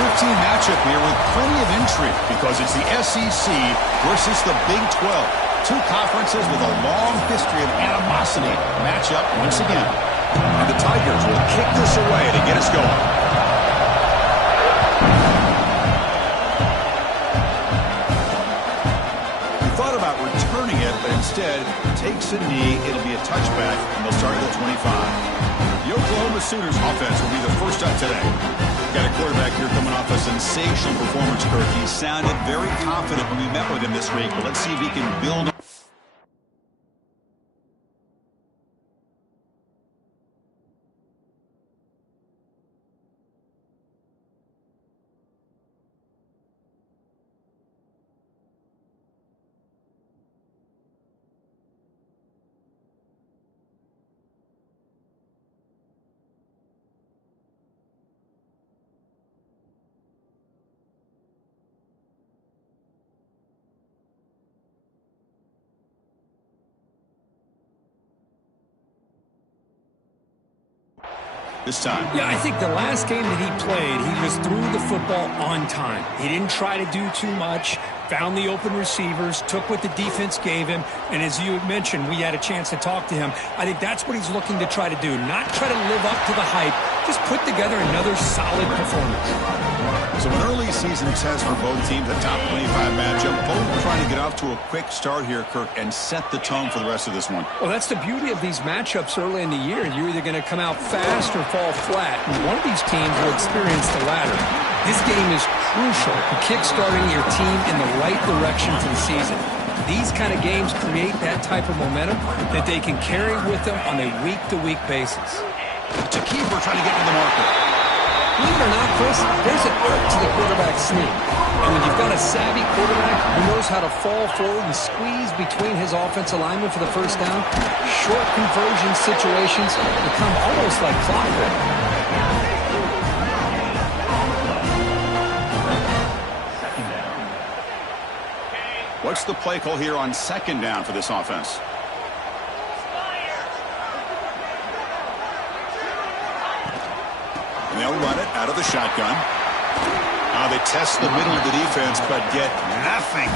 15 matchup here with plenty of intrigue because it's the SEC versus the Big 12. Two conferences with a long history of animosity match up once again. And the Tigers will kick this away to get us going. Returning it, but instead takes a knee. It'll be a touchback, and they'll start at the 25. The Oklahoma Sooners offense will be the first up today. Got a quarterback here coming off a sensational performance, Kirk. He sounded very confident when we met with him this week, but let's see if he can build. This time. Yeah, I think the last game that he played, he just threw the football on time. He didn't try to do too much, found the open receivers, took what the defense gave him, and as you mentioned, we had a chance to talk to him. I think that's what he's looking to try to do, not try to live up to the hype, just put together another solid performance. So an early season test for both teams, a top 25 matchup. Both trying to get off to a quick start here, Kirk, and set the tone for the rest of this one. Well, that's the beauty of these matchups early in the year. You're either going to come out fast or fall flat, and one of these teams will experience the latter. This game is crucial to kick-starting your team in the right direction for the season. These kind of games create that type of momentum that they can carry with them on a week-to-week basis. It's a keeper trying to get to the marker. Believe it or not, Chris, there's an art to the quarterback sneak. And when you've got a savvy quarterback who knows how to fall forward and squeeze between his offensive linemen for the first down, short conversion situations become almost like clockwork. What's the play call here on second down for this offense? And they'll run it out of the shotgun. Now they test the middle of the defense, but get nothing.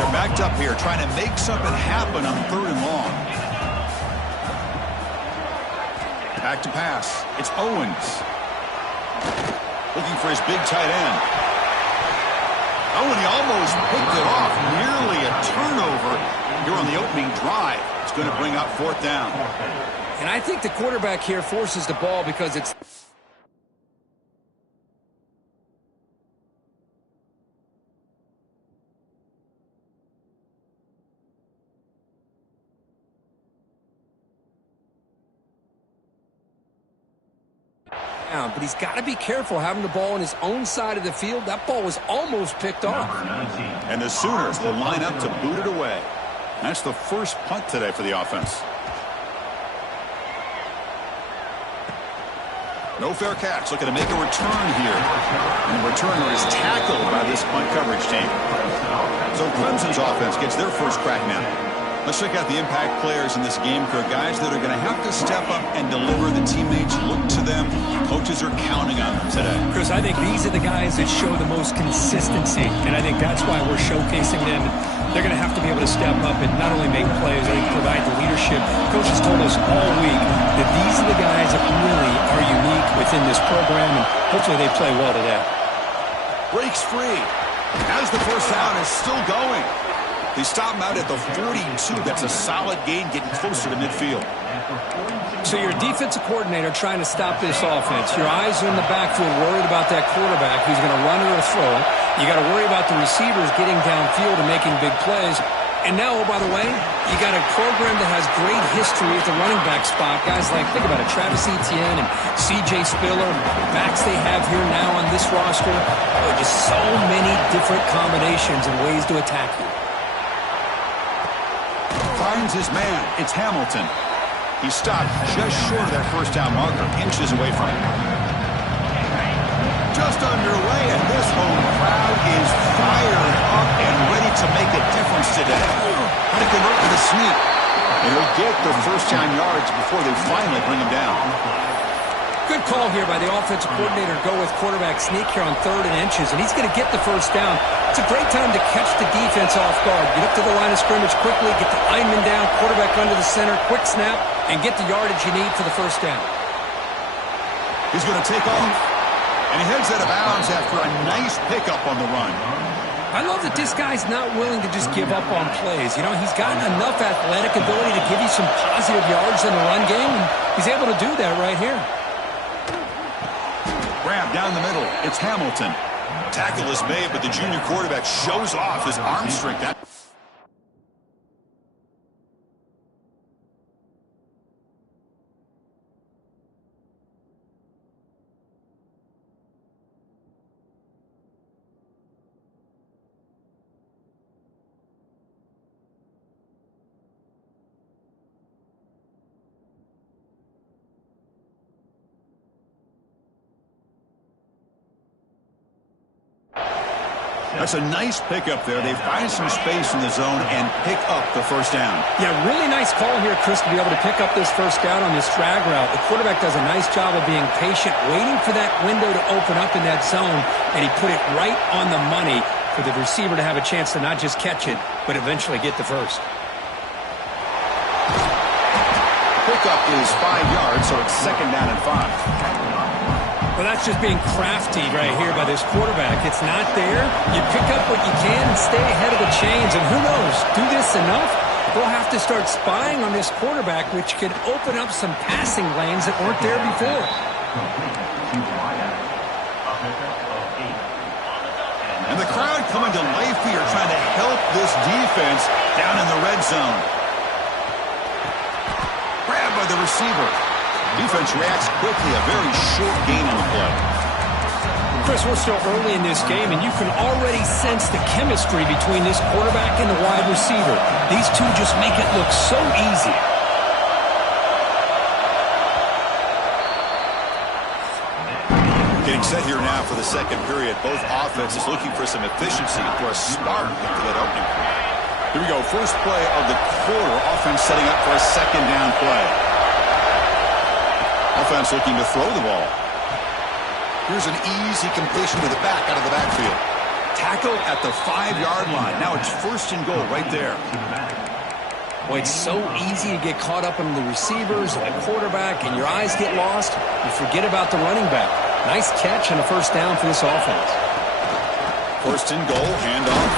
They're backed up here trying to make something happen on third and long. Back to pass. It's Owens. Looking for his big tight end. Oh, and he almost picked it off. Nearly a turnover here on the opening drive. It's going to bring up fourth down. And I think the quarterback here forces the ball because it's... But he's got to be careful having the ball on his own side of the field. That ball was almost picked off. And the Sooners will line up to boot it away. That's the first punt today for the offense. No fair catch. Looking to make a return here. And the returner is tackled by this punt coverage team. So Clemson's offense gets their first crack now. Let's check out the impact players in this game, Kirk. Guys that are going to have to step up and deliver. The teammates look to them. Coaches are counting on them today. Chris, I think these are the guys that show the most consistency, and I think that's why we're showcasing them. They're going to have to be able to step up and not only make plays, I think provide the leadership. Coaches told us all week that these are the guys that really are unique within this program, and hopefully they play well today. Breaks free. As the first down is still going. They stop him out at the 42. That's a solid gain, getting closer to midfield. So you're a defensive coordinator trying to stop this offense. Your eyes are in the backfield, worried about that quarterback who's going to run or throw. You got to worry about the receivers getting downfield and making big plays. And now, oh, by the way, you got a program that has great history at the running back spot. Guys like, think about it, Travis Etienne and C.J. Spiller, backs they have here now on this roster. There are just so many different combinations and ways to attack you. Finds his man. It's Hamilton. He stopped just short of that first down marker, inches away from it. Just underway, and this home crowd is fired up and ready to make a difference today. Trying to convert with a sneak. And he'll get the first down yards before they finally bring him down. Good call here by the offensive coordinator to go with quarterback sneak here on 3rd and inches, and he's going to get the first down. It's a great time to catch the defense off guard. Get up to the line of scrimmage quickly, get the lineman down, quarterback under the center, quick snap, and get the yardage you need for the first down. He's going to take off, and he heads out of bounds after a nice pickup on the run. I love that this guy's not willing to just give up on plays. You know, he's got enough athletic ability to give you some positive yards in the run game, and he's able to do that right here. Grab down the middle. It's Hamilton. Tackle is made, but the junior quarterback shows off his arm strength. That's a nice pickup there. They find some space in the zone and pick up the first down. Yeah, really nice call here, Chris, to be able to pick up this first down on this drag route. The quarterback does a nice job of being patient, waiting for that window to open up in that zone, and he put it right on the money for the receiver to have a chance to not just catch it, but eventually get the first. Pickup is 5 yards, so it's 2nd down and 5. Well, that's just being crafty right here by this quarterback. It's not there. You pick up what you can and stay ahead of the chains. And who knows, do this enough, we'll have to start spying on this quarterback, which could open up some passing lanes that weren't there before. And the crowd coming to life here, trying to help this defense down in the red zone. Grabbed by the receiver. Defense reacts quickly, a very short gain on the play. Chris, we're still early in this game, and you can already sense the chemistry between this quarterback and the wide receiver. These two just make it look so easy. Getting set here now for the second period. Both offenses looking for some efficiency, for a spark into that opening. Here we go, first play of the quarter. Offense setting up for a 2nd down play. Offense looking to throw the ball. Here's an easy completion to the back out of the backfield. Tackle at the 5-yard line. Now it's 1st and goal right there. Boy, it's so easy to get caught up in the receivers and the quarterback, and your eyes get lost. You forget about the running back. Nice catch and a first down for this offense. 1st and goal, handoff.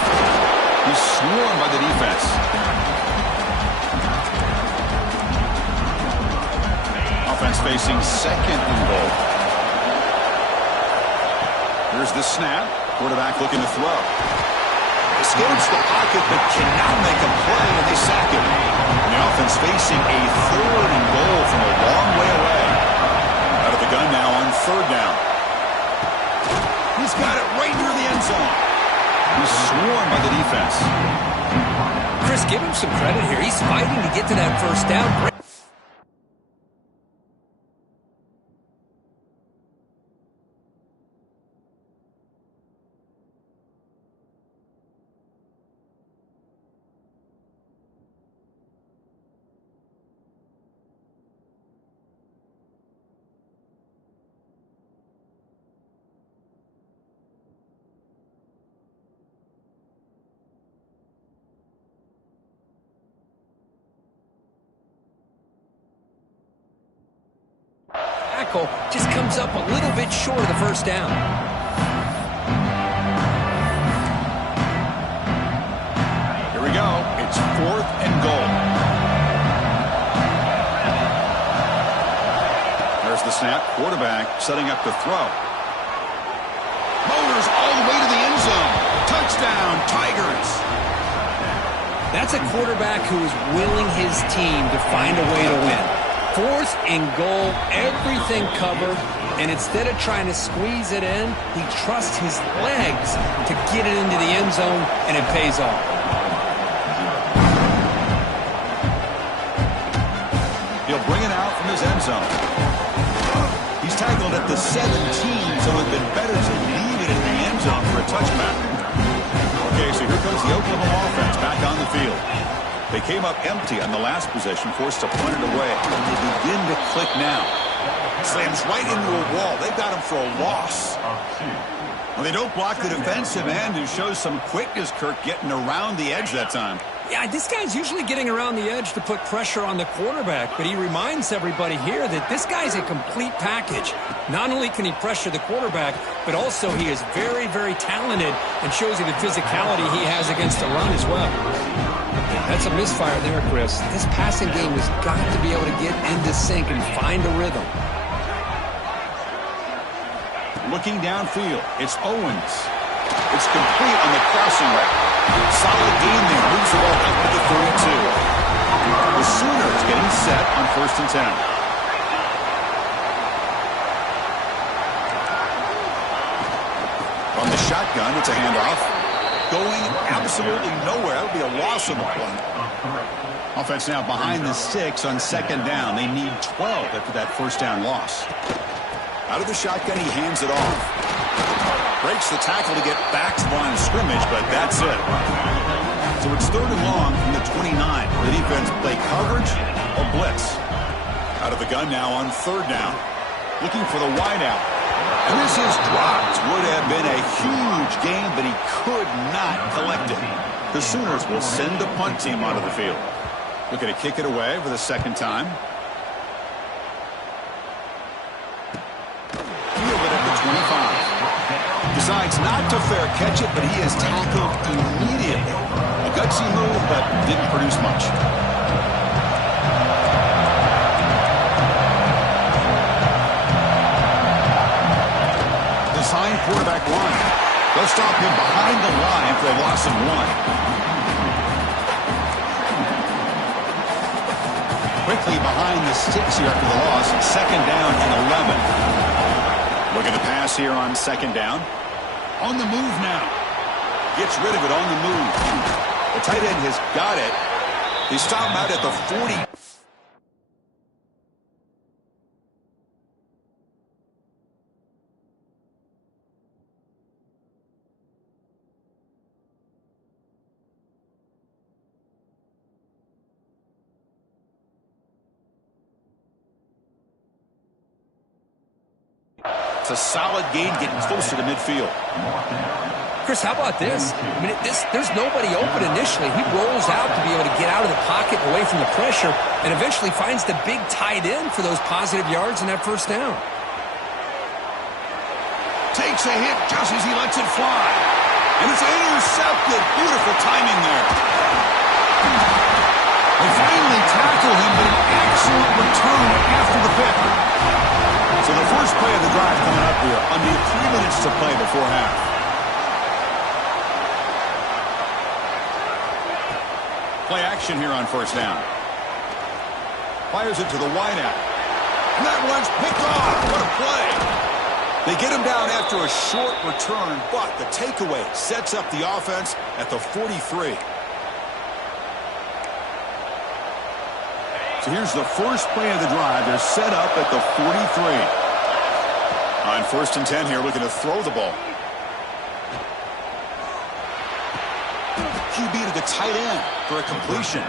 He's swarmed by the defense. Offense facing 2nd and goal. Here's the snap. Quarterback looking to throw. Escapes the pocket but cannot make a play, and they sack him. And the offense facing a 3rd and goal from a long way away. Out of the gun now on 3rd down. He's got it right near the end zone. He's swarmed by the defense. Chris, give him some credit here. He's fighting to get to that first down. Just comes up a little bit short of the first down. Here we go. It's 4th and goal. There's the snap. Quarterback setting up the throw. Motors all the way to the end zone. Touchdown, Tigers. That's a quarterback who is willing his team to find a way to win. 4th and goal, everything covered, and instead of trying to squeeze it in, he trusts his legs to get it into the end zone, and it pays off. He'll bring it out from his end zone. He's tackled at the 17, so it would have been better to leave it in the end zone for a touchback. Okay, so here comes the Oklahoma offense back on the field. They came up empty on the last possession, forced to punt it away. They begin to click now. Slams right into a wall. They've got him for a loss. Well, they don't block the defensive end, who shows some quickness, Kirk, getting around the edge that time. Yeah, this guy's usually getting around the edge to put pressure on the quarterback, but he reminds everybody here that this guy's a complete package. Not only can he pressure the quarterback, but also he is very, very talented and shows you the physicality he has against the run as well. That's a misfire there, Chris. This passing game has got to be able to get into sync and find a rhythm. Looking downfield, it's Owens. It's complete on the crossing route. Solid gain there. Moves the ball up to the 32. The Sooners getting set on 1st and 10. From the shotgun, it's a handoff. Going absolutely nowhere. That'll be a loss on the play. Offense now behind the 6 on 2nd down. They need 12 after that 1st down loss. Out of the shotgun, he hands it off. Breaks the tackle to get back to the line of scrimmage, but that's it. So it's 3rd and long from the 29. The defense play coverage or blitz. Out of the gun now on 3rd down. Looking for the wideout. And this is dropped. Would have been a huge gain, but he could not collect it. The Sooners will send the punt team onto the field. Looking to kick it away for the 2nd time. Fielded at the 25. Decides not to fair catch it, but he is tackled immediately. A gutsy move, but didn't produce much. Design quarterback line. They'll stop him behind the line for a loss of 1. Quickly behind the sticks here after the loss. 2nd down and 11. Looking to pass here on 2nd down. On the move now. Gets rid of it on the move. The tight end has got it. They stop him out at the 40. It's a solid gain getting closer to midfield. Chris, how about this? I mean, there's nobody open initially. He rolls out to be able to get out of the pocket away from the pressure and eventually finds the big tight end for those positive yards in that 1st down. Takes a hit just as he lets it fly. And it's intercepted. Beautiful timing there. They finally tackle him, but an excellent return after the pick. So the first play of the drive coming up here. Under 3 minutes to play before half. Play action here on 1st down. Fires it to the wideout. And that one's picked off. What a play. They get him down after a short return, but the takeaway sets up the offense at the 43. So here's the first play of the drive. They're set up at the 43. On 1st and 10 here, looking to throw the ball. QB to the tight end for a completion.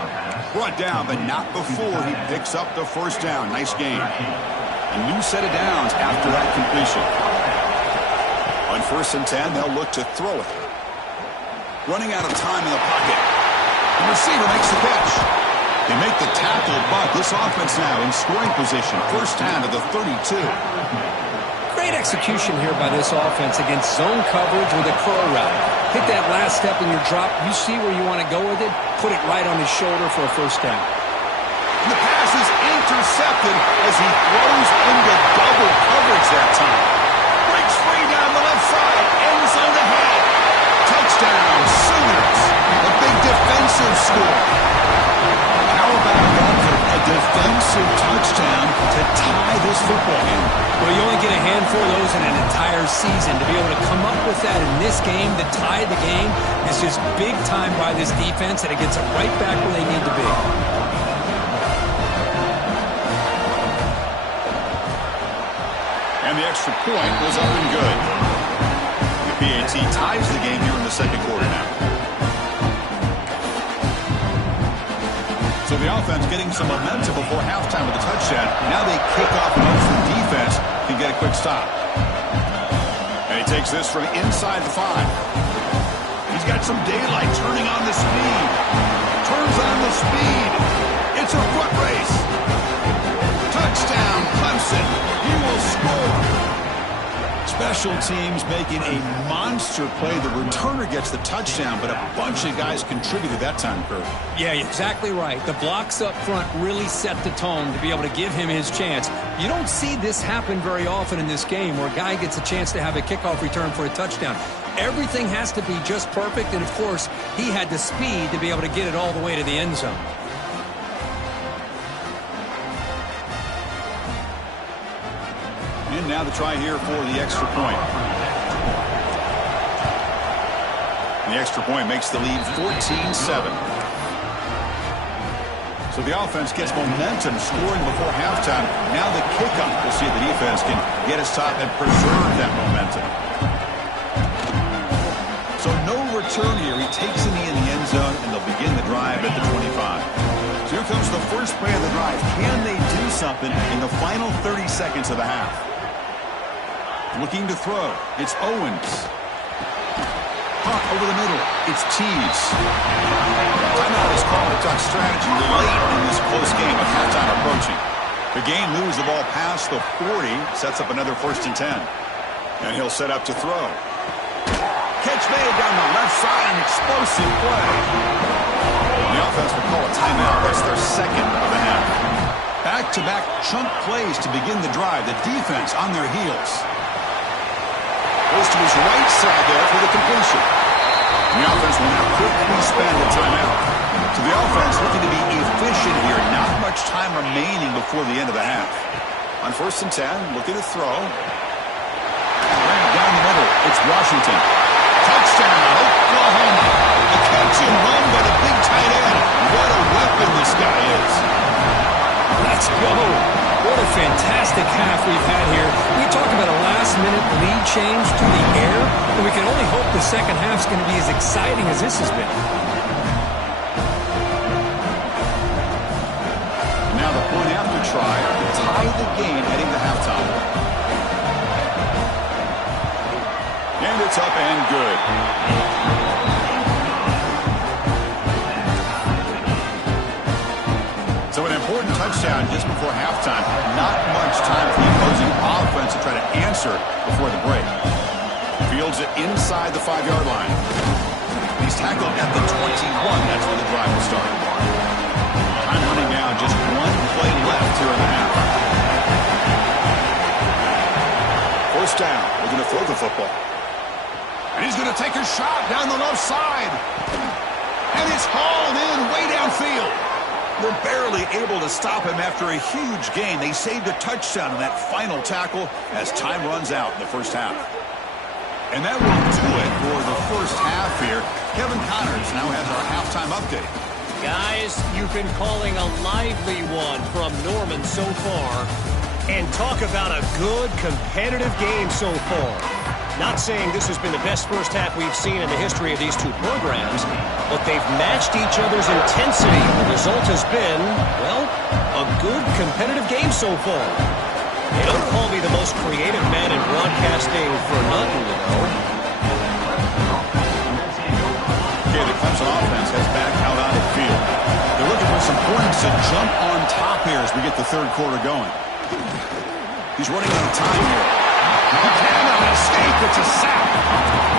Brought down, but not before he picks up the 1st down. Nice game. A new set of downs after that completion. On 1st and 10, they'll look to throw it. Running out of time in the pocket. The receiver makes the catch. They make the tackle, but this offense now in scoring position. 1st down to the 32. Great execution here by this offense against zone coverage with a crow route. Hit that last step in your drop. You see where you want to go with it. Put it right on his shoulder for a 1st down. And the pass is intercepted as he throws into double coverage that time. Breaks free down the left side. End zone ahead. Touchdown, Sooners. A big defensive score. How about that for a defensive touchdown to tie this football game? Well, you only get a handful of those in an entire season. To be able to come up with that in this game to tie the game is just big time by this defense, and it gets them right back where they need to be. And the extra point was up and good. The PAT ties the game here in the 2nd quarter now. So the offense getting some momentum before halftime with a touchdown. Now they kick off most of the can get a quick stop. And he takes this from inside the 5. He's got some daylight, turning on the speed. Turns on the speed. It's a foot race. Touchdown, Clemson. He will score. Special teams making a monster play. The returner gets the touchdown, but a bunch of guys contributed that time, Kurt. Yeah, exactly right. The blocks up front really set the tone to be able to give him his chance. You don't see this happen very often in this game where a guy gets a chance to have a kickoff return for a touchdown. Everything has to be just perfect, and of course, he had the speed to be able to get it all the way to the end zone. And now the try here for the extra point. The extra point makes the lead 14-7. So the offense gets momentum scoring before halftime. Now the kickoff. We'll see if the defense can get a stop and preserve that momentum. So no return here. He takes it in the end zone, and they'll begin the drive at the 25. So here comes the first play of the drive. Can they do something in the final 30 seconds of the half? Looking to throw. It's Owens. Hawk over the middle. It's Tees. Timeout is called to talk strategy late in this close game with halftime approaching. The game moves the ball past the 40. Sets up another 1st and 10. And he'll set up to throw. Catch made down the left side. An explosive play. The offense will call a timeout. That's their second of the half. Back-to-back chunk plays to begin the drive. The defense on their heels. Goes to his right side there for the completion. And the offense will now quickly spend the timeout. So the offense looking to be efficient here. Not much time remaining before the end of the half. On 1st and 10, looking to throw. Down the middle, it's Washington. Touchdown, Oklahoma. A catch and run by the big tight end. What a weapon this guy is. Let's go. What a fantastic half we've had here. We talk about a last-minute lead change to the air, and we can only hope the second half's going to be as exciting as this has been. Now the point after try to tie the game heading to halftime. And it's up and good. So an important touchdown just before halftime. Not much time for the opposing offense to try to answer before the break. Fields it inside the 5-yard line. He's tackled at the 21. That's where the drive will start. Time running down. Just one play left here in the half. 1st down. Looking to throw the football. And he's going to take a shot down the left side. And it's hauled in way downfield. They're barely able to stop him after a huge gain. They saved a touchdown on that final tackle as time runs out in the first half. And that will do it for the first half here. Kevin Connors now has our halftime update. Guys, you've been calling a lively one from Norman so far. And talk about a good, competitive game so far. Not saying this has been the best first half we've seen in the history of these two programs, but they've matched each other's intensity. The result has been, well, a good, competitive game so far. They don't call me the most creative man in broadcasting for nothing, you know. Okay, the Clemson offense has back out on the field. They're looking for some points to jump on top here as we get the third quarter going. He's running out of time here. He cannot escape. It's a sack.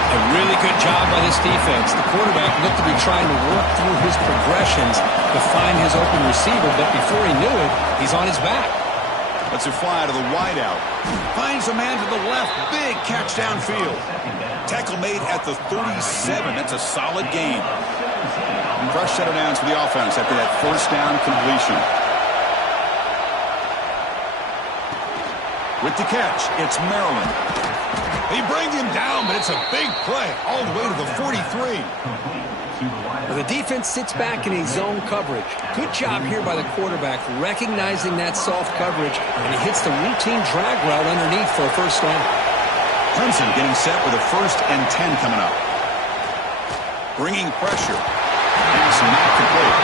A really good job by this defense. The quarterback looked to be trying to work through his progressions to find his open receiver, but before he knew it, he's on his back. Lets it fly to the wideout. Finds a man to the left. Big catch downfield. Tackle made at the 37. That's a solid gain. Fresh set of downs for the offense after that 1st down completion. With the catch, it's Maryland. They bring him down, but it's a big play all the way to the 43. Well, the defense sits back in a zone coverage. Good job here by the quarterback recognizing that soft coverage, and he hits the routine drag route underneath for a 1st down. Clemson getting set with a 1st and 10 coming up. Bringing pressure. Pass not complete.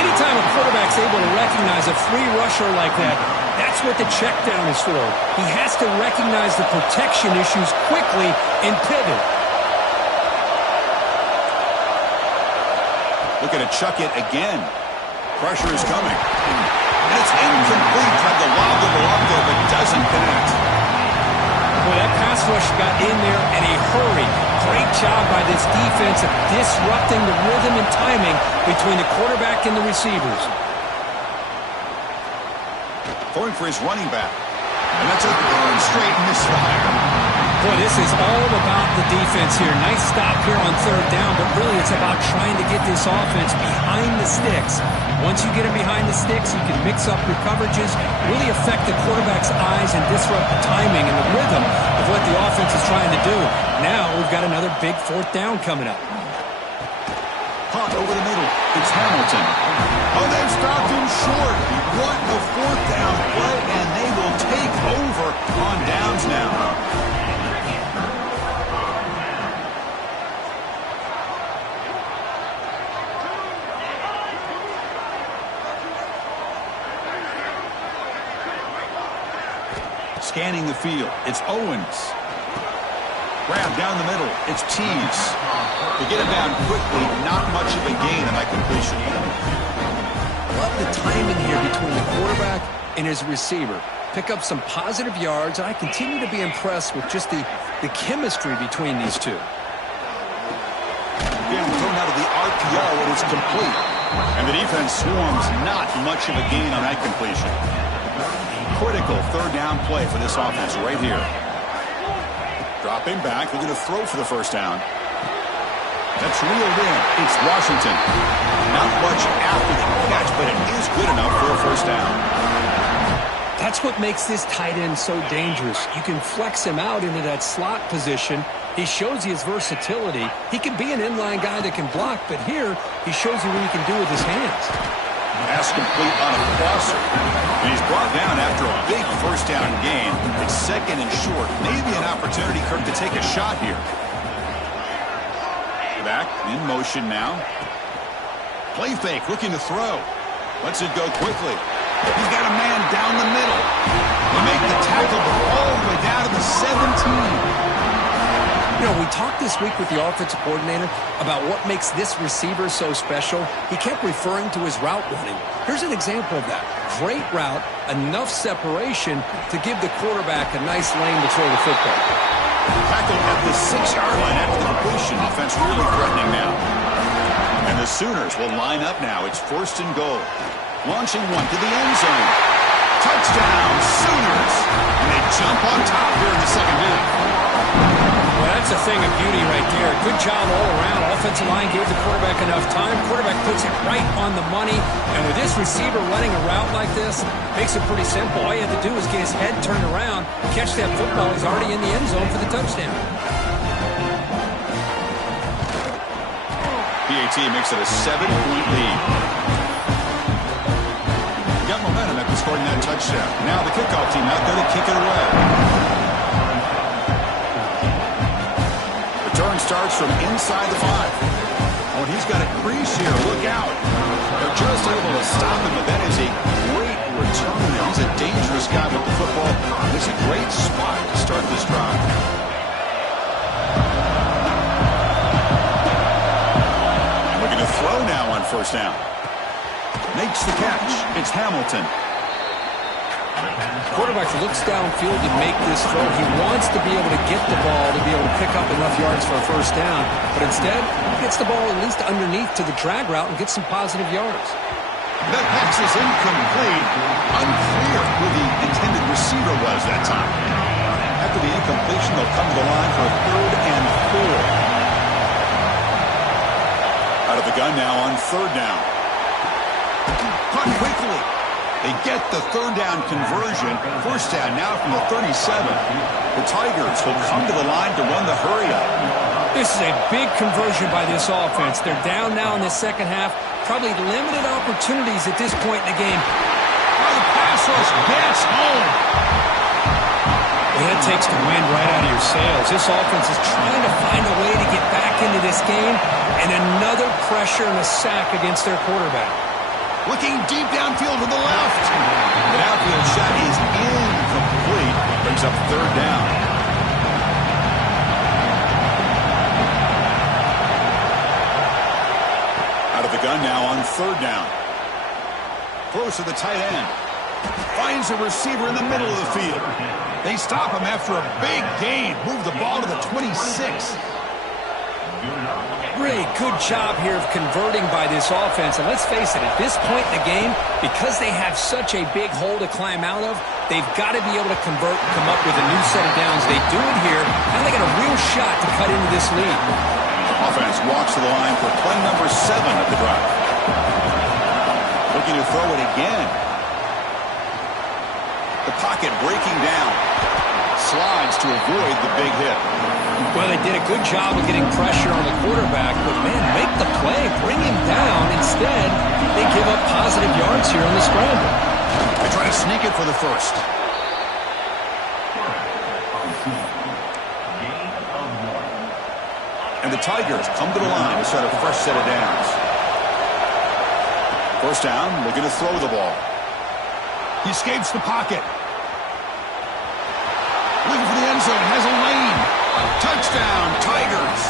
Anytime a quarterback's able to recognize a free rusher like that, That's what the check down is for. He has to recognize the protection issues quickly and pivot. Looking to chuck it again. Pressure is coming. And it's incomplete. Tried to lob the ball up there, but doesn't connect. Well, that pass rush got in there in a hurry. Great job by this defense of disrupting the rhythm and timing between the quarterback and the receivers. Throwing for his running back. And that's a third straight misfire. Boy, this is all about the defense here. Nice stop here on third down, but really it's about trying to get this offense behind the sticks. Once you get it behind the sticks, you can mix up your coverages, really affect the quarterback's eyes and disrupt the timing and the rhythm of what the offense is trying to do. Now we've got another big fourth down coming up. Punt over the middle. It's Hamilton. Oh, they've stopped him short. What a fourth down play, and they will take over on downs now. Scanning the field. It's Owens. Grab down the middle. It's Tees. To get him down quickly, not much of a gain on that completion. Love the timing here between the quarterback and his receiver. Pick up some positive yards, and I continue to be impressed with just the chemistry between these two. Again, thrown out of the RPO, and it's complete. And the defense swarms not much of a gain on that completion. Critical third down play for this offense right here. Dropping back, they're going to throw for the first down. That's reeled in. It's Washington. Not much after the catch, but it is good enough for a first down. That's what makes this tight end so dangerous. You can flex him out into that slot position. He shows you his versatility. He can be an inline guy that can block, but here he shows you what he can do with his hands. Pass complete on a crosser. And he's brought down after a big first down gain. It's second and short. Maybe an opportunity, Kirk, to take a shot here. Back in motion now. Play fake, looking to throw. Lets it go quickly. He's got a man down the middle. They make the tackle, but all the way down to the 17. You know, we talked this week with the offensive coordinator about what makes this receiver so special. He kept referring to his route running. Here's an example of that. Great route, enough separation to give the quarterback a nice lane to throw the football. Tackle at the 6-yard line after the completion. Offense really threatening now. And the Sooners will line up now. It's first and goal. Launching one to the end zone. Touchdown, Sooners. And they jump on top here in the second half. Well, that's a thing of beauty right there. Good job all around. Offensive line gave the quarterback enough time. Quarterback puts it right on the money. And with this receiver running a route like this, makes it pretty simple. All you have to do is get his head turned around, catch that football. He's already in the end zone for the touchdown. PAT makes it a 7-point lead. Got momentum after scoring that touchdown. Now the kickoff team out there to kick it away. Return starts from inside the 5. Oh, and he's got a crease here. Look out. They're just able to stop him, but that is a great return. He's a dangerous guy with the football. It's a great spot to start this drive. And we're going to throw now on first down. Makes the catch. It's Hamilton. Quarterback looks downfield to make this throw. He wants to be able to get the ball to be able to pick up enough yards for a first down. But instead, he gets the ball at least underneath to the drag route and gets some positive yards. That pass is incomplete. Unclear who the intended receiver was that time. After the incompletion, they'll come to the line for a 3rd and 4. Out of the gun now on 3rd down. Punt quickly. They get the 3rd down conversion. First down now from the 37. The Tigers will come to the line to run the hurry up. This is a big conversion by this offense. They're down now in the second half. Probably limited opportunities at this point in the game. Oh, the pass rush gets home. Well, that takes the wind right out of your sails. This offense is trying to find a way to get back into this game, and another pressure and a sack against their quarterback. Looking deep downfield to the left. The downfield shot is brings up third down. Out of the gun now on third down. Throws to the tight end. Finds a receiver in the middle of the field. They stop him after a big gain. Move the ball to the 26. Really good job here of converting by this offense. And let's face it, at this point in the game, because they have such a big hole to climb out of, they've got to be able to convert and come up with a new set of downs. They do it here. Now they got a real shot to cut into this lead. Offense walks to the line for play number 7 of the drive. Looking to throw it again. The pocket breaking down. Slides to avoid the big hit. Well, they did a good job of getting pressure on the quarterback, but, man, make the play, bring him down. Instead, they give up positive yards here on the scramble. They try to sneak it for the first. And the Tigers come to the line to set a fresh set of downs. First down, looking to throw the ball. He escapes the pocket. Looking for the end zone, has a lane. Touchdown, Tigers,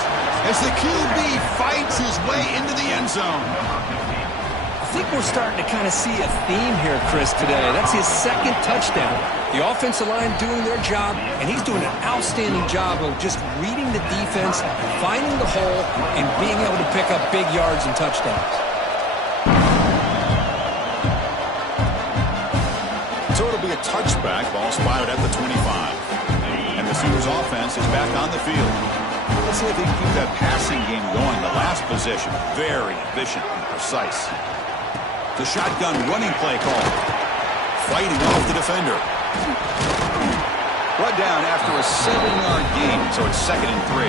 as the QB fights his way into the end zone. I think we're starting to kind of see a theme here, Chris, today. That's his second touchdown. The offensive line doing their job, and he's doing an outstanding job of just reading the defense, finding the hole, and being able to pick up big yards and touchdowns. So it'll be a touchback, ball spotted at the 25. And the Sooners offense is back on the field. Let's see if they can keep that passing game going. The last possession, very efficient and precise. The shotgun running play call. Fighting off the defender. Brought down after a 7-yard gain, so it's 2nd and 3.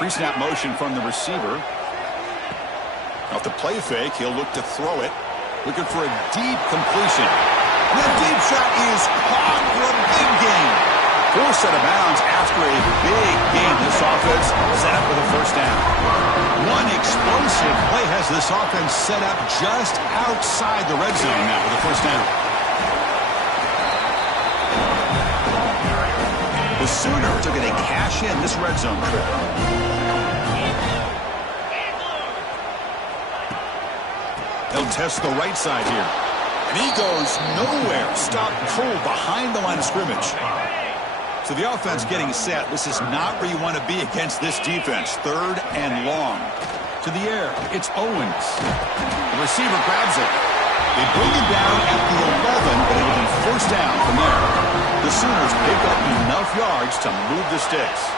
Pre-snap motion from the receiver. Off the play fake, he'll look to throw it. Looking for a deep completion. The deep shot is caught for a big gain. Forced out of bounds after a big gain. This offense set up with a first down. One explosive play has this offense set up just outside the red zone now with a first down. The Sooners are going to cash in this red zone trip. They'll test the right side here. And he goes nowhere. Stop cold behind the line of scrimmage. So the offense getting set. This is not where you want to be against this defense. 3rd and long. To the air. It's Owens. The receiver grabs it. They bring him down at the 11, but it'll be first down from there. The Sooners pick up enough yards to move the sticks.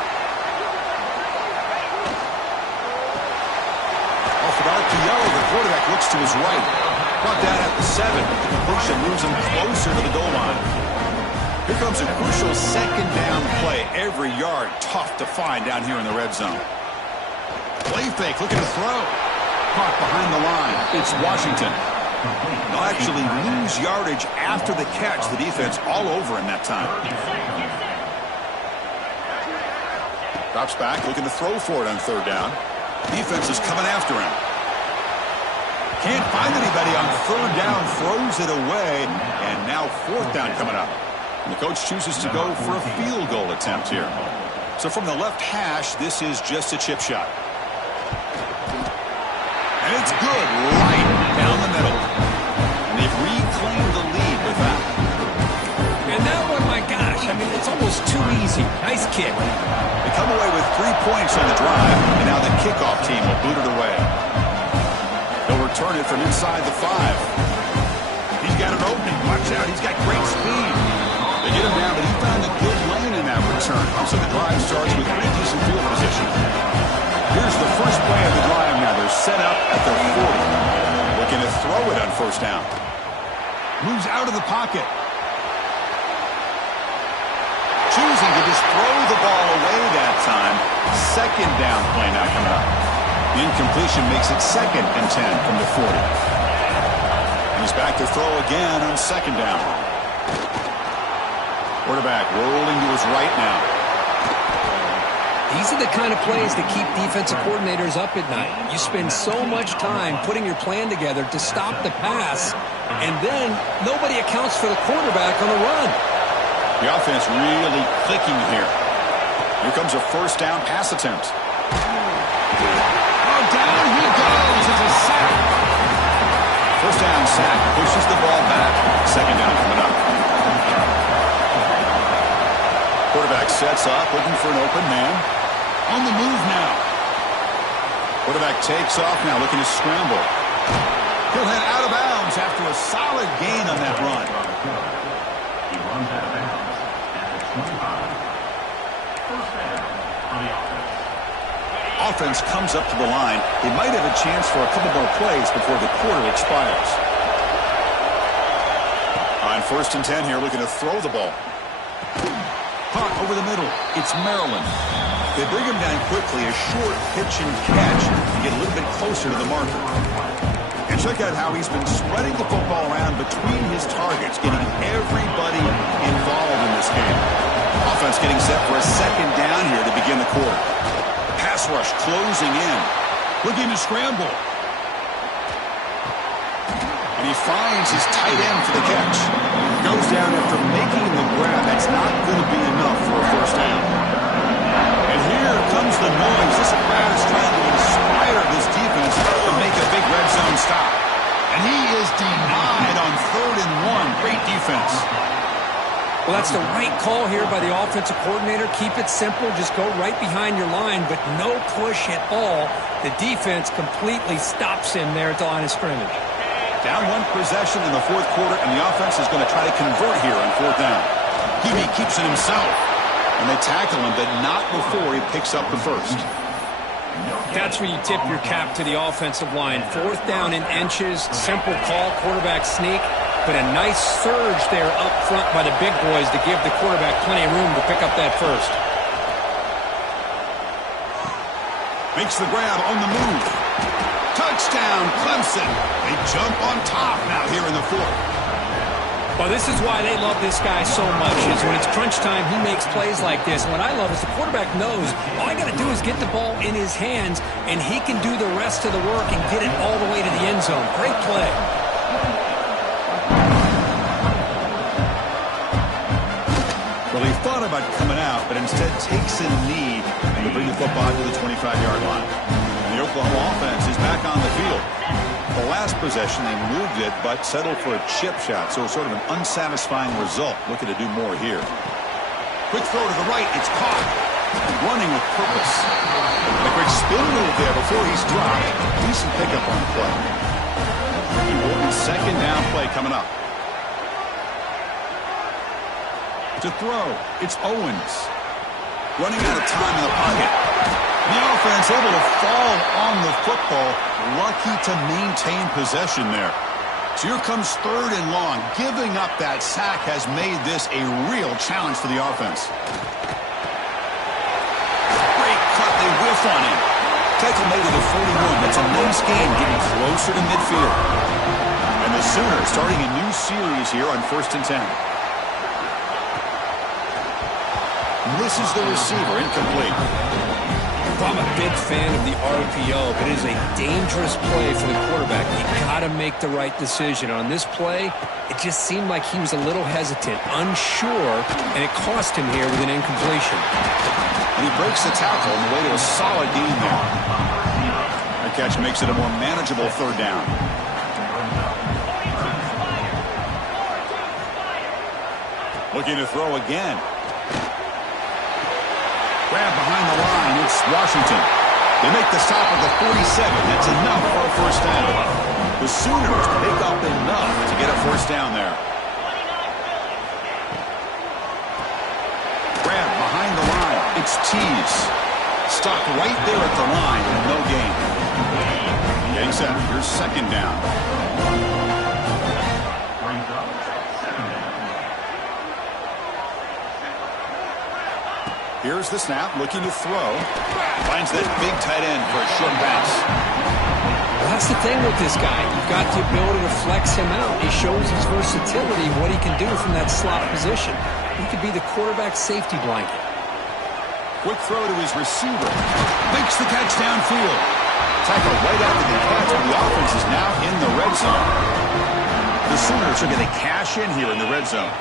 RPO, the quarterback looks to his right. Brought down at the 7. The completion moves him closer to the goal line. Here comes a crucial 2nd down play. Every yard tough to find down here in the red zone. Play fake, looking to throw. Caught behind the line. It's Washington. They'll actually lose yardage after the catch. The defense all over in that time. Drops back, looking to throw for it on 3rd down. Defense is coming after him. Can't find anybody on 3rd down, throws it away, and now 4th down coming up. And the coach chooses to go for a field goal attempt here. So from the left hash, this is just a chip shot. And it's good, right down the middle. And they've reclaimed the lead with that. And that one, my gosh, I mean, it's almost too easy. Nice kick. They come away with 3 points on the drive, and now the kickoff team will boot it away. They'll return it from inside the 5. He's got an opening. Watch out. He's got great speed. They get him down, but he found a good lane in that return. So the drive starts with pretty decent field position. Here's the first play of the drive now. They're set up at their 40. Looking to throw it on first down. Moves out of the pocket. Choosing to just throw the ball away that time. 2nd down play now coming up. The incompletion makes it 2nd and 10 from the 40. He's back to throw again on 2nd down. Quarterback rolling to his right now. These are the kind of plays that keep defensive coordinators up at night. You spend so much time putting your plan together to stop the pass, And then nobody accounts for the quarterback on the run. The offense really clicking here. Here comes a first down pass attempt. Oh, down he goes. It's a sack. First down sack. Pushes the ball back. Second down coming up. Quarterback sets up, looking for an open man. On the move now. Quarterback takes off now, looking to scramble. He'll head out of bounds after a solid gain on that run. He runs out of bounds at the 25. First down on the offense. Offense comes up to the line. They might have a chance for a couple more plays before the quarter expires. On 1st and 10 here, looking to throw the ball. Caught over the middle. It's Maryland. They bring him down quickly, a short pitch and catch, to get a little bit closer to the marker. And check out how he's been spreading the football around between his targets, getting everybody involved in this game. Offense getting set for a second down here to begin the quarter. Pass rush closing in. Looking to scramble. And he finds his tight end for the catch. Goes down after making the grab. That's not going to be enough for a first down. And here comes the noise. This crowd is trying to inspire this defense to make a big red zone stop. And he is denied on 3rd and 1. Great defense. Well, that's the right call here by the offensive coordinator. Keep it simple. Just go right behind your line, but no push at all. The defense completely stops him there at the line of scrimmage. Down 1 possession in the 4th quarter, and the offense is going to try to convert here on 4th down. He keeps it himself. And they tackle him, but not before he picks up the first. That's where you tip your cap to the offensive line. 4th down in inches, simple call, quarterback sneak, but a nice surge there up front by the big boys to give the quarterback plenty of room to pick up that first. Makes the grab on the move. Touchdown, Clemson. They jump on top now here in the 4th. Well, this is why they love this guy so much, is when it's crunch time, he makes plays like this. And what I love is the quarterback knows all I got to do is get the ball in his hands, and he can do the rest of the work and get it all the way to the end zone. Great play. Well, he thought about coming out, but instead takes a knee to bring the football to the 25-yard line. And the Oklahoma offense is back on the field. The last possession, they moved it, but settled for a chip shot, so sort of an unsatisfying result. Looking to do more here. Quick throw to the right. It's caught. Running with purpose. And a quick spin move there before he's dropped. Decent pickup on the play. Important 2nd down play coming up. To throw, it's Owens. Running out of time in the pocket. The offense able to fall on the football. Lucky to maintain possession there. So here comes 3rd and long. Giving up that sack has made this a real challenge for the offense. Great cut. They whiff on him. Tackle made to the 41. That's a nice gain, getting closer to midfield. And the Sooners starting a new series here on 1st and 10. Misses the receiver, incomplete. I'm a big fan of the RPO, but it is a dangerous play for the quarterback. You got to make the right decision. On this play, it just seemed like he was a little hesitant, unsure, and it cost him here with an incompletion. And he breaks the tackle on the way to a solid gain there. That catch makes it a more manageable 3rd down. Looking to throw again. Grab behind the line. It's Washington. They make the stop at the 47. That's enough for a first down. The Sooners pick up enough to get a first down there. Grab behind the line. It's Tease. Stopped right there at the line and no gain. Getting set. Here's 2nd down. Here's the snap, looking to throw. Finds that big tight end for a short pass. Well, that's the thing with this guy. You've got the ability to flex him out. He shows his versatility, what he can do from that slot position. He could be the quarterback safety blanket. Quick throw to his receiver. Makes the catch downfield. Tackle right after the catch, and the offense is now in the red zone. The The Sooners are going to cash in here in the red zone.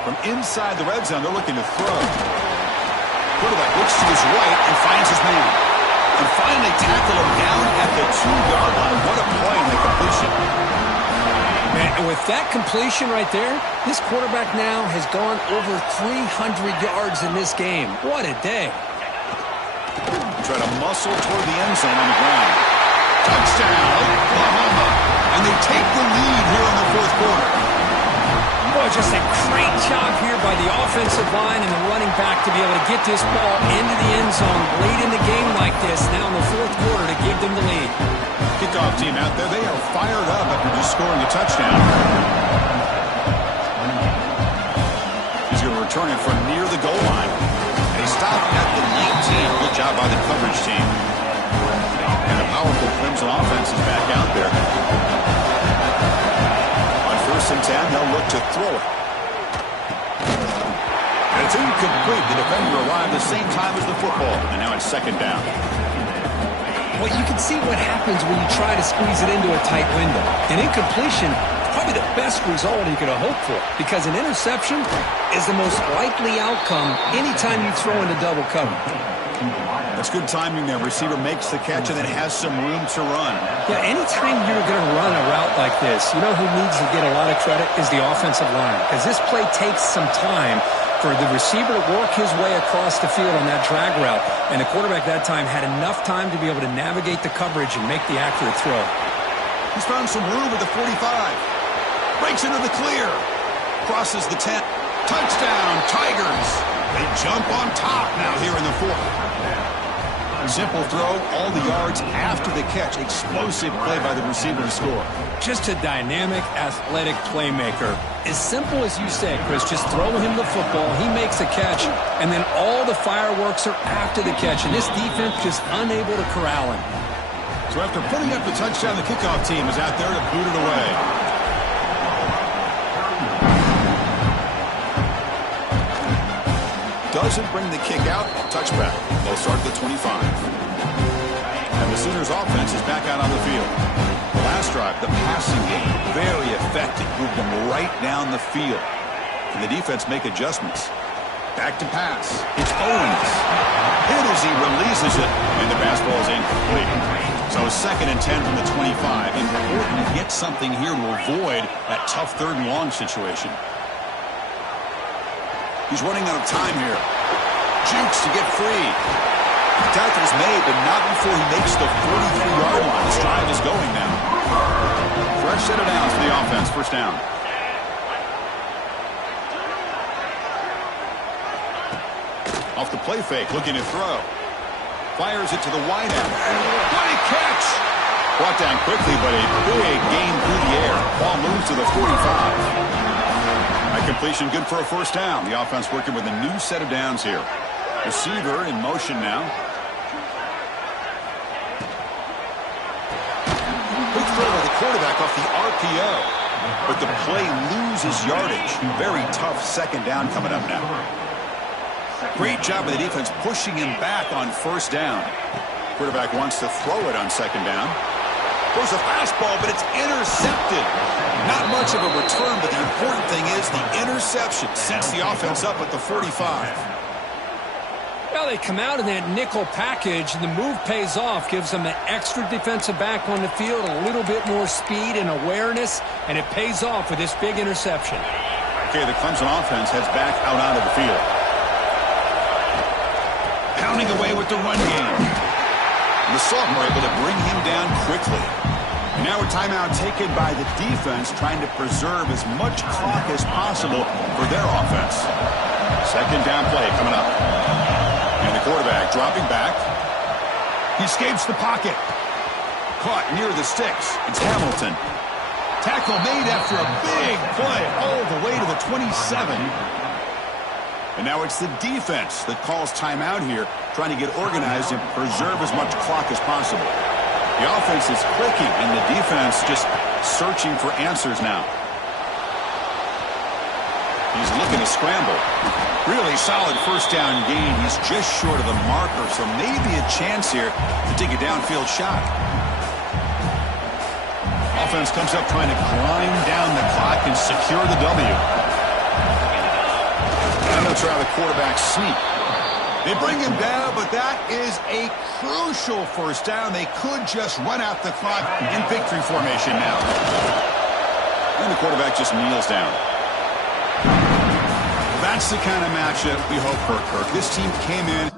From inside the red zone, they're looking to throw. Quarterback looks to his right and finds his man. And finally tackle him down at the 2-yard line. What a play on the completion. Man, and with that completion right there, this quarterback now has gone over 300 yards in this game. What a day. Try to muscle toward the end zone on the ground. Touchdown, Oklahoma. And they take the lead here in the fourth quarter. Boy, just a great job here by the offensive line and the running back to be able to get this ball into the end zone late in the game like this, now in the fourth quarter, to give them the lead. Kickoff team out there, they are fired up after just scoring a touchdown. He's going to return it from near the goal line. And he stopped at the 19. Good job by the coverage team. And a powerful Clemson offense is back out there. On 1st and 10, they'll look to throw it. And it's incomplete. The defender arrived the same time as the football. And now it's 2nd down. Well, you can see what happens when you try to squeeze it into a tight window. An incompletion is probably the best result you could have hoped for, because an interception is the most likely outcome anytime you throw into double cover. That's good timing there. Receiver makes the catch and then has some room to run. Yeah, anytime you're going to run a route like this, you know who needs to get a lot of credit is the offensive line, because this play takes some time for the receiver to work his way across the field on that drag route. And the quarterback that time had enough time to be able to navigate the coverage and make the accurate throw. He's found some room at the 45. Breaks into the clear. Crosses the 10. Touchdown, Tigers. They jump on top now here in the 4th. Simple throw, all the yards after the catch. Explosive play by the receiver to score. Just a dynamic, athletic playmaker. As simple as you say, Chris, just throw him the football, he makes a catch, and then all the fireworks are after the catch, and this defense just unable to corral him. So after putting up the touchdown, the kickoff team is out there to boot it away. Doesn't bring the kick out. Touchback. They'll start at the 25. And the Sooners offense is back out on the field. The last drive, the passing game, very effective. Moved them right down the field. And the defense make adjustments. Back to pass. It's Owens. Hit as he releases it, and the fastball is incomplete. So 2nd and 10 from the 25. Important to get something here to avoid that tough 3rd and long situation. He's running out of time here. Jukes to get free. The tackle's made, but not before he makes the 43-yard line. This drive is going now. Fresh set of downs for the offense. 1st down. Off the play fake, looking to throw. Fires it to the wideout. What a catch! Brought down quickly, but a big gain through the air. Ball moves to the 45. That completion good for a 1st down. The offense working with a new set of downs here. Receiver in motion now. Quick throw by the quarterback off the RPO. But the play loses yardage. Very tough 2nd down coming up now. Great job by the defense pushing him back on 1st down. Quarterback wants to throw it on 2nd down. Throws a fastball, but it's intercepted. Not much of a return, but the important thing is the interception sets the offense up at the 45. Well, they come out in that nickel package, and the move pays off, gives them an extra defensive back on the field, a little bit more speed and awareness, and it pays off with this big interception. Okay, the Clemson offense heads back out onto the field. Pounding away with the run game. And the Sultan able to bring him down quickly. And now a timeout taken by the defense, trying to preserve as much clock as possible for their offense. 2nd down play coming up. And the quarterback dropping back. He escapes the pocket. Caught near the sticks. It's Hamilton. Tackle made after a big play all the way to the 27. And now it's the defense that calls timeout here, trying to get organized and preserve as much clock as possible. The offense is clicking, and the defense just searching for answers now. He's looking to scramble. Really solid 1st down gain. He's just short of the marker, so maybe a chance here to take a downfield shot. Offense comes up trying to grind down the clock and secure the W. And they'll try the quarterback sneak. They bring him down, but that is a crucial first down. They could just run out the clock in victory formation now. And the quarterback just kneels down. That's the kind of matchup we hope for, Kirk. This team came in